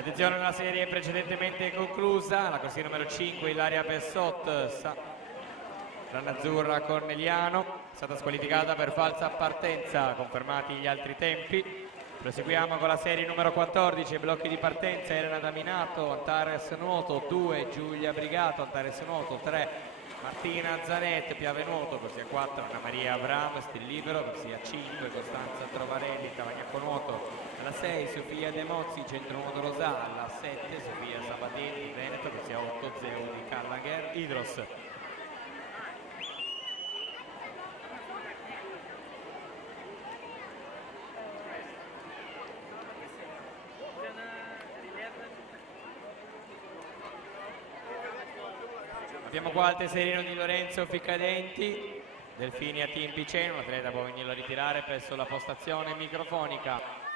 Attenzione alla serie precedentemente conclusa, la corsia numero 5 Ilaria Pessot, Azzurra Corneliano, è stata squalificata per falsa partenza, confermati gli altri tempi. Proseguiamo con la serie numero 14, blocchi di partenza, Elena Daminato, Antares Nuoto, 2 Giulia Brigato, Antares Nuoto, 3 Martina Zanetti, Piave Nuoto, corsia 4 Anna Maria Avram, Stil Libero, corsia 5 Costanza Trovarelli, Tavagnaco Nuoto, alla 6 Sofia De Mozzi, Centro Nuoto Rosà, alla 7 Sofia Sabatini, Veneto, corsia 8 Zeu di Callagher, Idros. Abbiamo qua il tesserino di Lorenzo Ficcadenti, Delfini a Team Piceno, un atleta può venirlo a ritirare presso la postazione microfonica.